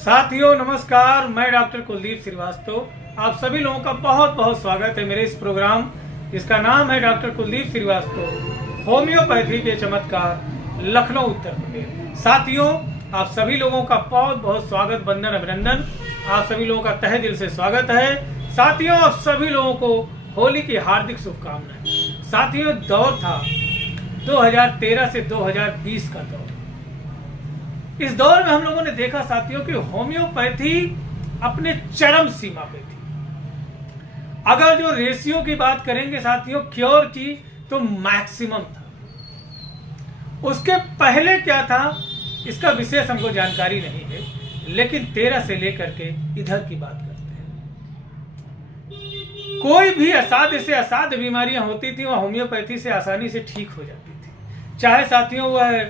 साथियों नमस्कार, मैं डॉक्टर कुलदीप श्रीवास्तव आप सभी लोगों का बहुत बहुत स्वागत है मेरे इस प्रोग्राम जिसका नाम है डॉक्टर कुलदीप श्रीवास्तव होम्योपैथी के चमत्कार लखनऊ उत्तर प्रदेश। साथियों आप सभी लोगों का बहुत बहुत स्वागत, वंदन, अभिनंदन। आप सभी लोगों का तहे दिल से स्वागत है। साथियों आप सभी लोगों को होली की हार्दिक शुभकामनाएं। साथियों दौर था 2013 से 2020 का दौर। इस दौर में हम लोगों ने देखा साथियों कि होम्योपैथी अपने चरम सीमा पे थी। अगर जो रेशियो की बात करेंगे साथियों क्योर की, तो मैक्सिमम था। उसके पहले क्या था इसका विशेष हमको जानकारी नहीं है, लेकिन 13 से लेकर के इधर की बात करते हैं। कोई भी असाध्य से असाध्य बीमारियां होती थी वह होम्योपैथी से आसानी से ठीक हो जाती थी। चाहे साथियों वह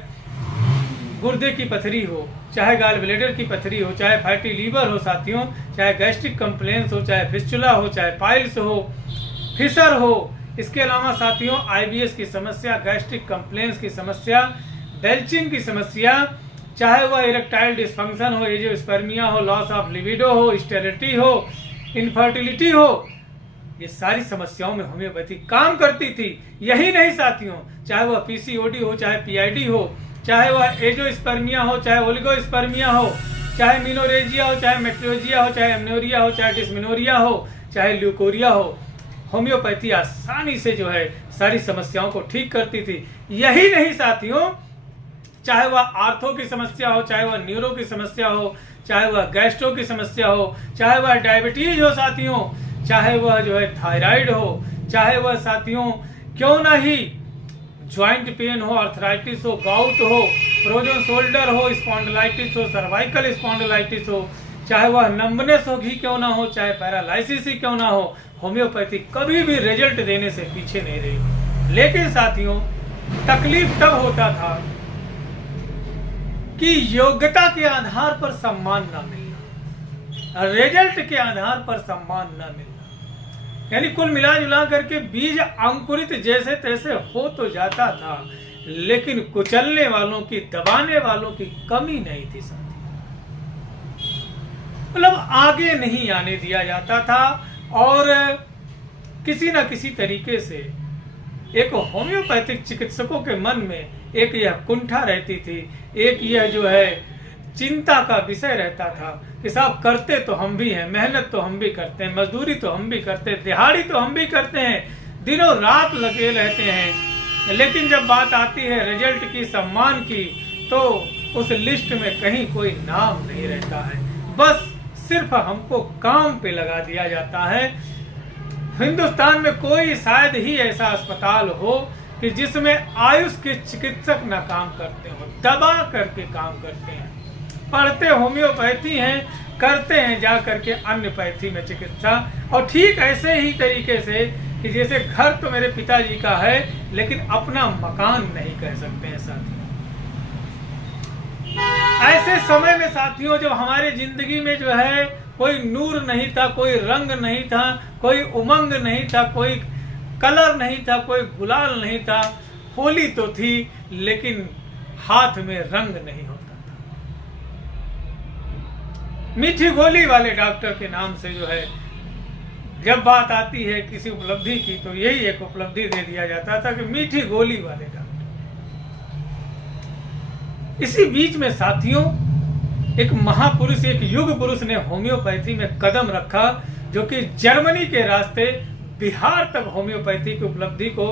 गुर्दे की पथरी हो, चाहे गाल ब्लेडर की पथरी हो, चाहे फैटी लीवर हो साथियों, चाहे गैस्ट्रिक कंप्लेंस हो, चाहे फिस्चुला हो, चाहे पाइल्स हो, फिशर हो। इसके अलावा साथियों आईबीएस की समस्या, गैस्ट्रिक कंप्लेंस की समस्या, बेल्चिंग की समस्या, चाहे वह इरेक्टाइल डिस्फंक्शन हो, एजियोस्पर्मिया हो, लॉस ऑफ लिबिडो हो, स्टेरिलिटी हो, इनफर्टिलिटी हो, ये सारी समस्याओं में होम्योपैथी काम करती थी। यही नहीं साथियों, चाहे वह पीसीओडी हो, चाहे पीआईडी हो, चाहे वह एजियोस्पर्मिया हो, चाहे ओलिगोस्पर्मिया हो, चाहे मिनोरेजिया हो, चाहे मेट्रोजिया हो, चाहे एमनोरिया हो, चाहे डिस्मिनोरिया हो, चाहे ल्यूकोरिया हो, होम्योपैथी आसानी से जो है सारी समस्याओं को ठीक करती थी। यही नहीं साथियों, चाहे वह आर्थो की समस्या हो, चाहे वह न्यूरो की समस्या हो, चाहे वह गैस्ट्रो की समस्या हो, चाहे वह डायबिटीज हो साथियों, चाहे वह जो है थायराइड हो, चाहे वह साथियों क्यों ना ही ज्वाइंट पेन हो, अर्थराइटिस हो, गाउट हो, फ्रोजन शोल्डर हो, स्पॉन्डिलाइटिस हो, सर्वाइकल स्पॉन्डिलाइटिस हो, चाहे वह नंबनेस हो घी क्यों ना हो, चाहे पैरालाइसिस ही क्यों ना हो, होम्योपैथी कभी भी रिजल्ट देने से पीछे नहीं रही। लेकिन साथियों तकलीफ तब होता था कि योग्यता के आधार पर सम्मान न मिलना, रिजल्ट के आधार पर सम्मान न मिलना, यानी कुल मिला जुला करके बीज अंकुरित जैसे तैसे हो तो जाता था, लेकिन कुचलने वालों की, दबाने वालों की कमी नहीं थी साथी। मतलब आगे नहीं आने दिया जाता था और किसी न किसी तरीके से एक होम्योपैथिक चिकित्सकों के मन में एक यह कुंठा रहती थी, एक यह जो है चिंता का विषय रहता था कि साहब करते तो हम भी हैं, मेहनत तो हम भी करते हैं, मजदूरी तो हम भी करते हैं, दिहाड़ी तो हम भी करते हैं, दिनों रात लगे रहते हैं, लेकिन जब बात आती है रिजल्ट की, सम्मान की, तो उस लिस्ट में कहीं कोई नाम नहीं रहता है। बस सिर्फ हमको काम पे लगा दिया जाता है। हिंदुस्तान में कोई शायद ही ऐसा अस्पताल हो कि जिसमें आयुष के चिकित्सक ना काम करते हो, दबा करके काम करते हैं, पढ़ते होम्योपैथी हैं, करते हैं जा करके अन्य पैथी में चिकित्सा। और ठीक ऐसे ही तरीके से कि जैसे घर तो मेरे पिताजी का है लेकिन अपना मकान नहीं कह सकते हैं साथियों। ऐसे समय में साथियों जब हमारे जिंदगी में जो है कोई नूर नहीं था, कोई रंग नहीं था, कोई उमंग नहीं था, कोई कलर नहीं था, कोई गुलाल नहीं था, होली तो थी लेकिन हाथ में रंग नहीं होता था। मीठी गोली वाले डॉक्टर के नाम से जो है जब बात आती है किसी उपलब्धि की, तो यही एक उपलब्धि दे दिया जाता था कि मीठी गोली वाले डॉक्टर। इसी बीच में साथियों एक महापुरुष, एक युग पुरुष ने होम्योपैथी में कदम रखा, जो कि जर्मनी के रास्ते बिहार तक होम्योपैथी की उपलब्धि को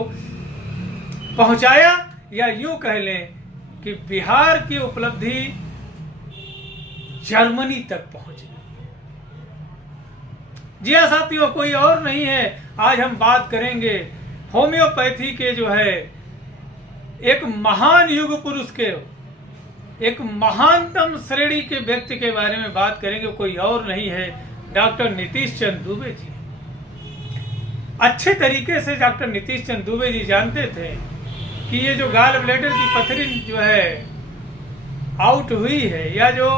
पहुंचाया, या यूं कह लें कि बिहार की उपलब्धि जर्मनी तक पहुंच गई। जी हाँ साथियों, कोई और नहीं है। आज हम बात करेंगे होम्योपैथी के जो है एक महान युग पुरुष के, एक महानतम श्रेणी के व्यक्ति के बारे में बात करेंगे। कोई और नहीं है, डॉक्टर नीतीश चंद दुबे जी। अच्छे तरीके से डॉक्टर नीतीश चंद दुबे जी जानते थे कि ये जो गाल ब्लेडर की पथरी जो है आउट हुई है, या जो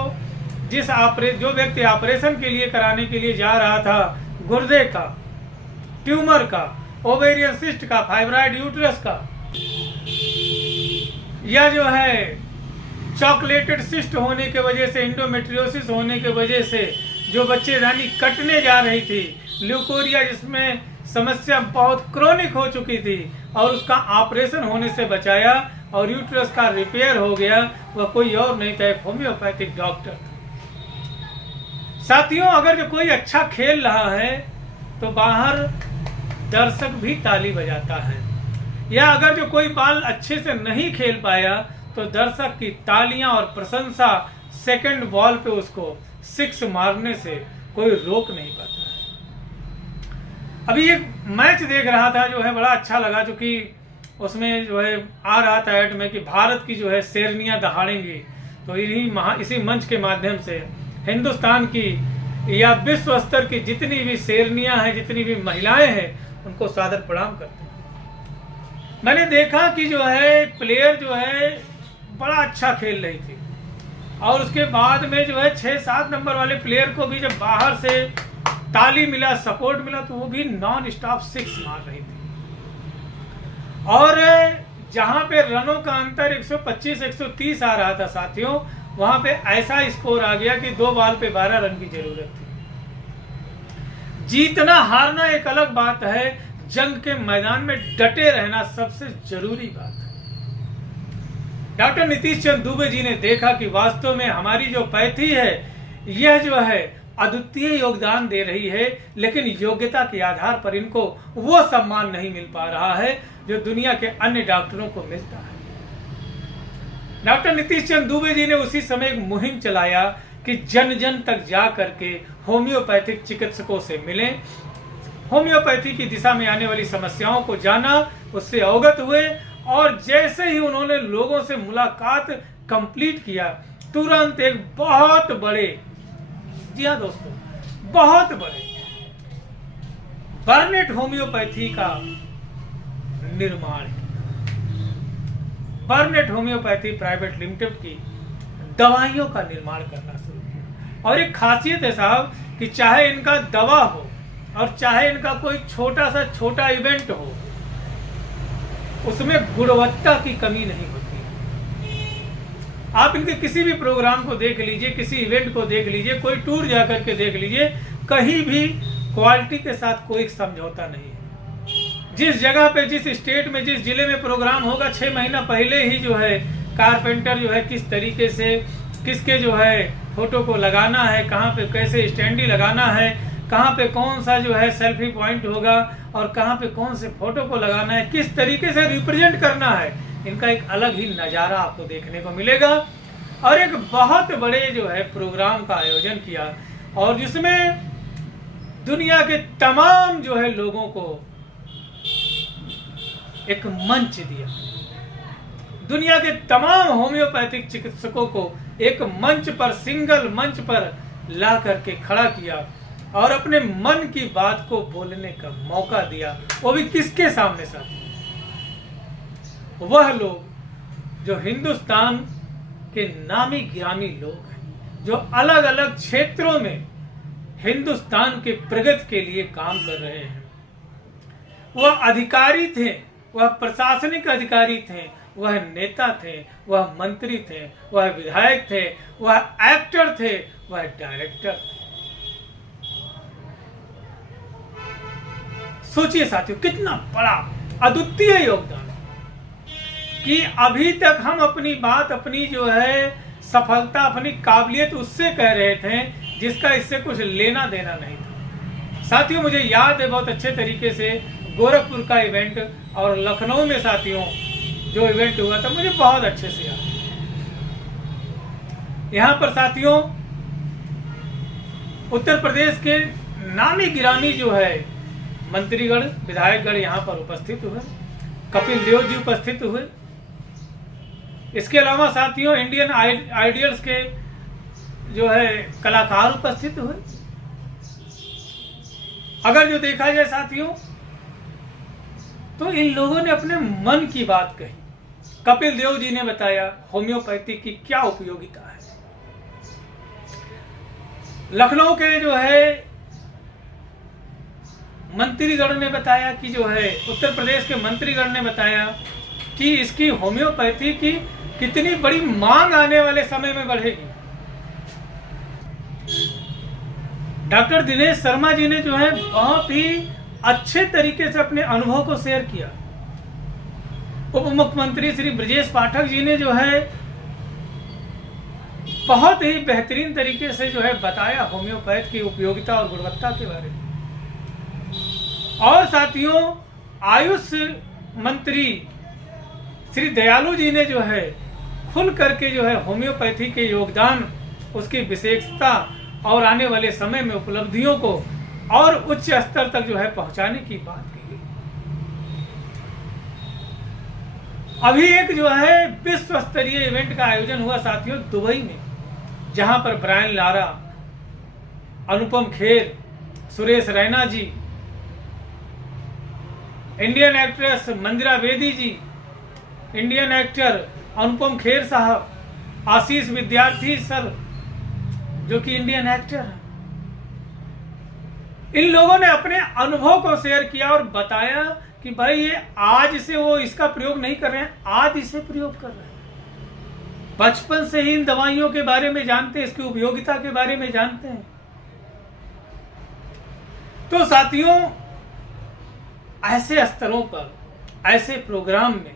व्यक्ति ऑपरेशन के लिए कराने के लिए जा रहा था, गुर्दे का, ट्यूमर का, ओवेरियन सिस्ट का, फाइब्राइड यूट्रस का, या जो है चॉकलेटेड सिस्ट होने के वजह से, इंडोमेट्रियोसिस होने के वजह से जो बच्चेदानी कटने जा रही थी, ल्यूकोरिया जिसमें समस्या बहुत क्रोनिक हो चुकी थी, और उसका ऑपरेशन होने से बचाया और यूट्रस का रिपेयर हो गया, वह कोई और नहीं था, एक होम्योपैथिक डॉक्टर था। साथियों, अगर जो कोई अच्छा खेल रहा है तो बाहर दर्शक भी ताली बजाता है, या अगर जो कोई बाल अच्छे से नहीं खेल पाया तो दर्शक की तालियां और प्रशंसा सेकंड बॉल पे उसको 6 मारने से कोई रोक नहीं पाता है। अभी एक मैच देख रहा था जो है बड़ा अच्छा लगा, जो कि उसमें जो है आ रहा था ऐड में कि भारत की जो है शेरनियां दहाड़ेंगी, तो इसी मंच के माध्यम से हिंदुस्तान की या विश्व स्तर की जितनी भी शेरनियां हैं, जितनी भी महिलाएं हैं, उनको सादर प्रणाम करते हैं। मैंने देखा कि जो है प्लेयर जो है बड़ा अच्छा खेल रही थी, और उसके बाद में जो है 6-7 नंबर वाले प्लेयर को भी जब बाहर से ताली मिला, सपोर्ट मिला, तो वो भी नॉन स्टॉप 6 मार रही थी। और जहां पे रनों का अंतर 125-130 आ रहा था साथियों, वहां पे ऐसा स्कोर आ गया कि 2 बॉल पे 12 रन की जरूरत थी। जीतना हारना एक अलग बात है, जंग के मैदान में डटे रहना सबसे जरूरी बात है। डॉक्टर नीतीश चंद्र दुबे जी ने देखा कि वास्तव में हमारी जो पैथी है, यह जो है अद्वितीय योगदान दे रही है, लेकिन योग्यता के आधार पर इनको वो सम्मान नहीं मिल पा रहा है जो दुनिया के अन्य डॉक्टरों को मिलता है। डॉक्टर नीतीश चंद्र दुबे जी ने उसी समय एक मुहिम चलाया कि जन जन तक जा करके होम्योपैथिक चिकित्सकों से मिलें, होम्योपैथी की दिशा में आने वाली समस्याओं को जाना, उससे अवगत हुए, और जैसे ही उन्होंने लोगों से मुलाकात कंप्लीट किया, तुरंत एक बहुत बड़े, जी हाँ दोस्तों, बहुत बड़े बर्नेट होम्योपैथी का निर्माण, बर्नेट होम्योपैथी प्राइवेट लिमिटेड की दवाइयों का निर्माण करना शुरू किया। और एक खासियत है साहब कि चाहे इनका दवा हो और चाहे इनका कोई छोटा इवेंट हो, उसमें गुणवत्ता की कमी नहीं होती। आप इनके किसी भी प्रोग्राम को देख लीजिए, किसी इवेंट को देख लीजिए, कोई टूर जाकर के देख लीजिए, कहीं भी क्वालिटी के साथ कोई समझौता नहीं है। जिस जगह पे, जिस स्टेट में, जिस जिले में प्रोग्राम होगा, 6 महीना पहले ही जो है कारपेंटर जो है किस तरीके से किसके जो है फोटो को लगाना है, कहाँ पे कैसे स्टैंडी लगाना है, कहाँ पे कौन सा जो है सेल्फी पॉइंट होगा, और कहाँ पे कौन से फोटो को लगाना है, किस तरीके से रिप्रेजेंट करना है, इनका एक अलग ही नज़ारा आपको देखने को मिलेगा। और एक बहुत बड़े जो है प्रोग्राम का आयोजन किया, और जिसमें दुनिया के तमाम जो है लोगों को एक मंच दिया, दुनिया के तमाम होम्योपैथिक चिकित्सकों को एक मंच पर, सिंगल मंच पर ला करके खड़ा किया, और अपने मन की बात को बोलने का मौका दिया। वो भी किसके सामने साथ? वह लोग जो हिंदुस्तान के नामी गिरामी लोग हैं, जो अलग अलग क्षेत्रों में हिंदुस्तान के प्रगति के लिए काम कर रहे हैं। वह अधिकारी थे, वह प्रशासनिक अधिकारी थे, वह नेता थे, वह मंत्री थे, वह विधायक थे, वह एक्टर थे, वह डायरेक्टर थे। सोचिए साथियों, कितना बड़ा अद्वितीय योगदान कि अभी तक हम अपनी बात, अपनी जो है सफलता, अपनी काबिलियत उससे कह रहे थे जिसका इससे कुछ लेना देना नहीं था। साथियों, मुझे याद है बहुत अच्छे तरीके से गोरखपुर का इवेंट और लखनऊ में साथियों जो इवेंट हुआ था, मुझे बहुत अच्छे से याद है। यहाँ पर साथियों उत्तर प्रदेश के नामी गिरामी जो है मंत्रीगण, विधायकगण यहाँ पर उपस्थित हुए, कपिल देव जी उपस्थित हुए। इसके अलावा साथियों इंडियन आइडियल्स के जो है कलाकार उपस्थित हुए। अगर जो देखा जाए साथियों, तो इन लोगों ने अपने मन की बात कही। कपिल देव जी ने बताया होम्योपैथी की क्या उपयोगिता है। लखनऊ के जो है मंत्रीगण ने बताया कि जो है उत्तर प्रदेश के मंत्रीगण ने बताया कि इसकी होम्योपैथी की कितनी बड़ी मांग आने वाले समय में बढ़ेगी। डॉक्टर दिनेश शर्मा जी ने जो है बहुत ही अच्छे तरीके से अपने अनुभव को शेयर किया। उप मुख्यमंत्री श्री ब्रजेश पाठक जी ने जो है बहुत ही बेहतरीन तरीके से जो है बताया होम्योपैथ की उपयोगिता और गुणवत्ता के बारे में। और साथियों, आयुष मंत्री श्री दयालु जी ने जो है खुल करके जो है होम्योपैथी के योगदान, उसकी विशेषता और आने वाले समय में उपलब्धियों को और उच्च स्तर तक जो है पहुंचाने की बात की गई। अभी एक जो है विश्व स्तरीय इवेंट का आयोजन हुआ साथियों दुबई में, जहां पर ब्रायन लारा, अनुपम खेर, सुरेश रैना जी, इंडियन एक्ट्रेस मंदिरा बेदी जी, इंडियन एक्टर अनुपम खेर साहब, आशीष विद्यार्थी सर जो कि इंडियन एक्टर है, इन लोगों ने अपने अनुभव को शेयर किया और बताया कि भाई ये आज से वो इसका प्रयोग नहीं कर रहे हैं, आज इसे प्रयोग कर रहे हैं। बचपन से ही इन दवाइयों के बारे में जानते हैं, इसकी उपयोगिता के बारे में जानते हैं। तो साथियों, ऐसे स्तरों पर, ऐसे प्रोग्राम में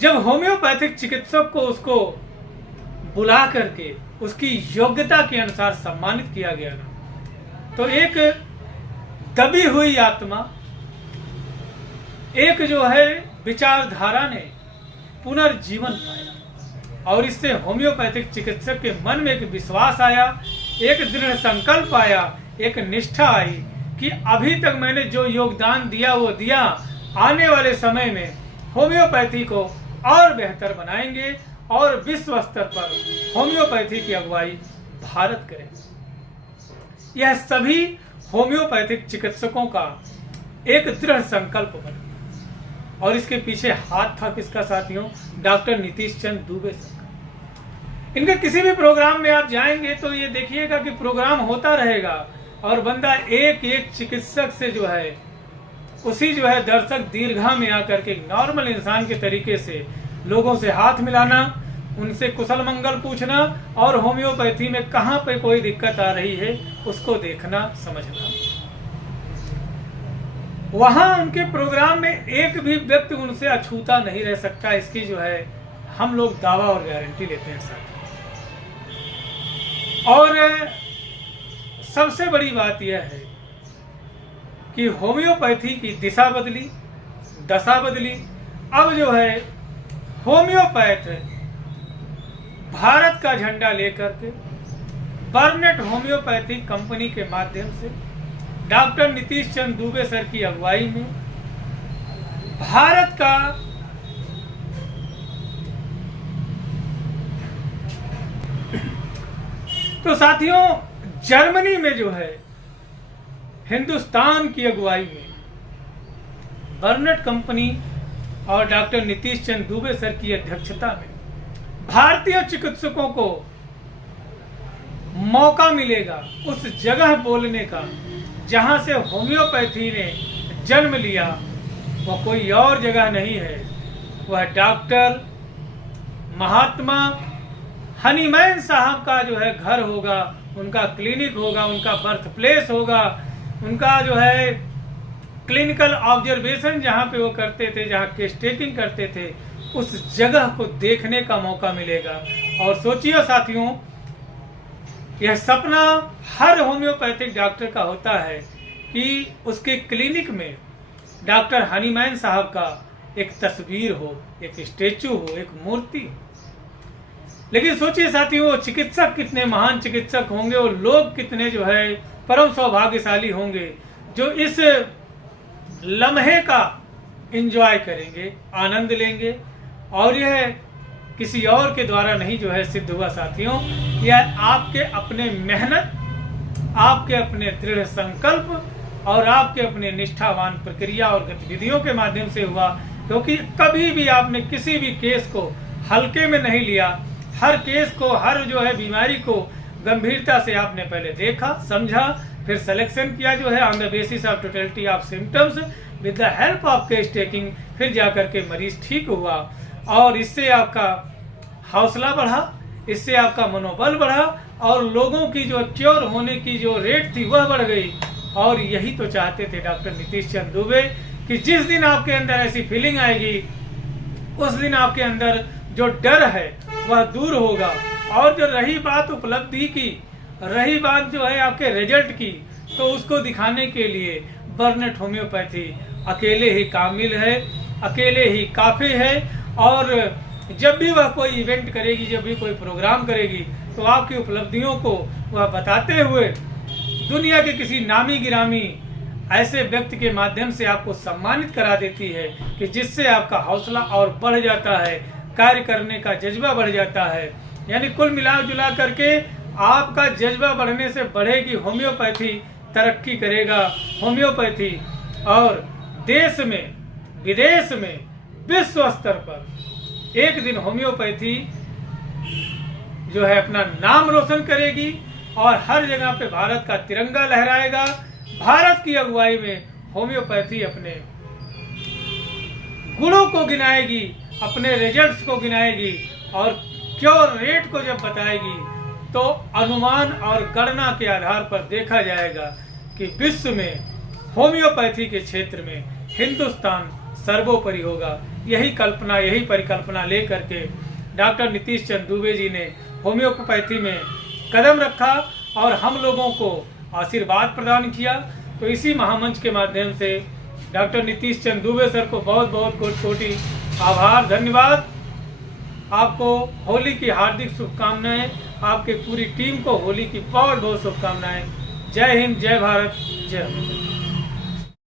जब होम्योपैथिक चिकित्सक को उसको बुला करके उसकी योग्यता के अनुसार सम्मानित किया गया ना, तो एक दबी हुई आत्मा, एक जो है विचारधारा ने पुनर्जीवन पाया और इससे होम्योपैथिक चिकित्सक के मन में एक विश्वास आया, एक दृढ़ संकल्प आया, एक निष्ठा आई कि अभी तक मैंने जो योगदान दिया वो दिया, आने वाले समय में होम्योपैथी को और बेहतर बनाएंगे और विश्व स्तर पर होम्योपैथी की अगुवाई भारत करेंगे। यह सभी होम्योपैथिक चिकित्सकों का एक दृढ़ संकल्प बना और इसके पीछे हाथ था किसका साथियों? डॉक्टर नीतीश चंद्र दुबे सर। इनके किसी भी प्रोग्राम में आप जाएंगे तो ये देखिएगा कि प्रोग्राम होता रहेगा और बंदा एक एक चिकित्सक से जो है उसी जो है दर्शक दीर्घा में आकर के नॉर्मल इंसान के तरीके से लोगों से हाथ मिलाना, उनसे कुशल मंगल पूछना और होम्योपैथी में कहां पे कोई दिक्कत आ रही है उसको देखना, समझना। वहां उनके प्रोग्राम में एक भी व्यक्ति उनसे अछूता नहीं रह सकता, इसकी जो है हम लोग दावा और गारंटी लेते हैं साथ। और सबसे बड़ी बात यह है कि होम्योपैथी की दिशा बदली, दशा बदली। अब जो है होम्योपैथ भारत का झंडा लेकर के बर्नेट होम्योपैथिक कंपनी के माध्यम से डॉक्टर नीतीश चंद्र दुबे सर की अगुवाई में भारत का तो साथियों, जर्मनी में जो है हिंदुस्तान की अगुवाई में बर्नेट कंपनी और डॉक्टर नीतीश चंद्र दुबे सर की अध्यक्षता में भारतीय चिकित्सकों को मौका मिलेगा उस जगह बोलने का जहां से होम्योपैथी ने जन्म लिया। वह कोई और जगह नहीं है, वह डॉक्टर महात्मा हनीमैन साहब का जो है घर होगा, उनका क्लिनिक होगा, उनका बर्थ प्लेस होगा, उनका जो है क्लिनिकल ऑब्जर्वेशन जहां पे वो करते थे, जहां केस टेकिंग करते थे, उस जगह को देखने का मौका मिलेगा। और सोचिए साथियों, यह सपना हर होम्योपैथिक डॉक्टर का होता है कि उसके क्लिनिक में डॉक्टर हनीमैन साहब का एक तस्वीर हो, एक स्टेचू हो, एक मूर्ति हो। लेकिन सोचिए साथियों, वो चिकित्सक कितने महान चिकित्सक होंगे, वो लोग कितने जो है परम सौभाग्यशाली होंगे जो इस लम्हे का एंजॉय करेंगे, आनंद लेंगे। और यह किसी और के द्वारा नहीं जो है सिद्ध हुआ साथियों, यह आपके अपने मेहनत, आपके अपने दृढ़ संकल्प और आपके अपने निष्ठावान प्रक्रिया और गतिविधियों के माध्यम से हुआ। क्योंकि कभी भी आपने किसी भी केस को हल्के में नहीं लिया, हर केस को, हर जो है बीमारी को गंभीरता से आपने पहले देखा, समझा, फिर सिलेक्शन किया जो है on the basis of totality of symptoms with the help of case taking, फिर जाकर के मरीज ठीक हुआ। और इससे आपका हौसला बढ़ा, इससे आपका मनोबल बढ़ा और लोगों की जो क्योर होने की जो रेट थी वह बढ़ गई। और यही तो चाहते थे डॉक्टर नीतीश चंद्र दुबे कि जिस दिन आपके अंदर ऐसी फीलिंग आएगी उस दिन आपके अंदर जो डर है वह दूर होगा। और जो रही बात उपलब्धि की, रही बात जो है आपके रिजल्ट की, तो उसको दिखाने के लिए बर्नेट होम्योपैथी अकेले ही कामिल है, अकेले ही काफ़ी है। और जब भी वह कोई इवेंट करेगी, जब भी कोई प्रोग्राम करेगी, तो आपकी उपलब्धियों को वह बताते हुए दुनिया के किसी नामी गिरामी ऐसे व्यक्ति के माध्यम से आपको सम्मानित करा देती है कि जिससे आपका हौसला और बढ़ जाता है, कार्य करने का जज्बा बढ़ जाता है। यानी कुल मिला जुला करके आपका जज्बा बढ़ने से बढ़ेगी होम्योपैथी, तरक्की करेगा होम्योपैथी और देश में, विदेश में, विश्व स्तर पर एक दिन होम्योपैथी जो है अपना नाम रोशन करेगी और हर जगह पे भारत का तिरंगा लहराएगा। भारत की अगुवाई में होम्योपैथी अपने गुणों को गिनाएगी, अपने रिजल्ट्स को गिनाएगी और क्योर रेट को जब बताएगी तो अनुमान और गणना के आधार पर देखा जाएगा कि विश्व में होम्योपैथी के क्षेत्र में हिंदुस्तान सर्वोपरि होगा। यही कल्पना, यही परिकल्पना लेकर के डॉक्टर नीतीश चंद्र दुबे जी ने होम्योपैथी में कदम रखा और हम लोगों को आशीर्वाद प्रदान किया। तो इसी महामंच के माध्यम से डॉक्टर नीतीश चंद्र दुबे सर को बहुत बहुत कोटि आभार, धन्यवाद। आपको होली की हार्दिक शुभकामनाएं, आपके पूरी टीम को होली की बहुत बहुत शुभकामनाएं। जय हिंद, जय भारत, जय हिंद।